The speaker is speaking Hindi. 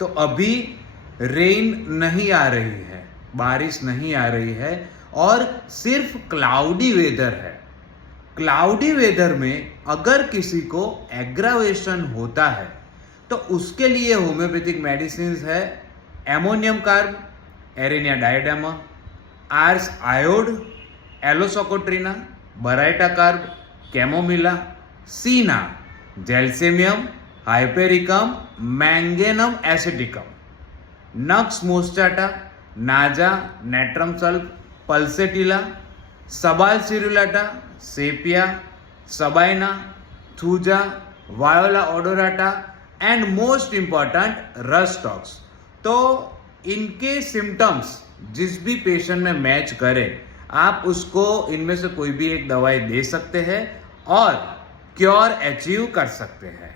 तो अभी रेन नहीं आ रही है, बारिश नहीं आ रही है और सिर्फ क्लाउडी वेदर है। क्लाउडी वेदर में अगर किसी को एग्रावेशन होता है तो उसके लिए होम्योपैथिक मेडिसिन है ammonium carb, एरेनिया डायडेमा, hours आयोड, एलोसोकोट्रिना, Baryta carb, chamomilla, सीना, जेल्सेमियम, हाइपेरिकम, मैंगेनम एसिटिकम, नक्स मोस्टाटा, नाजा, natrum sulph, pulsatilla, सबाल सिरुलाटा, sepia, Sabina, thuja, voila odorata and most important rhus tox. तो इनके सिम्टम्स जिस भी पेशेंट में मैच करे आप उसको इनमें से कोई भी एक दवाई दे सकते हैं और क्योर अचीव कर सकते हैं।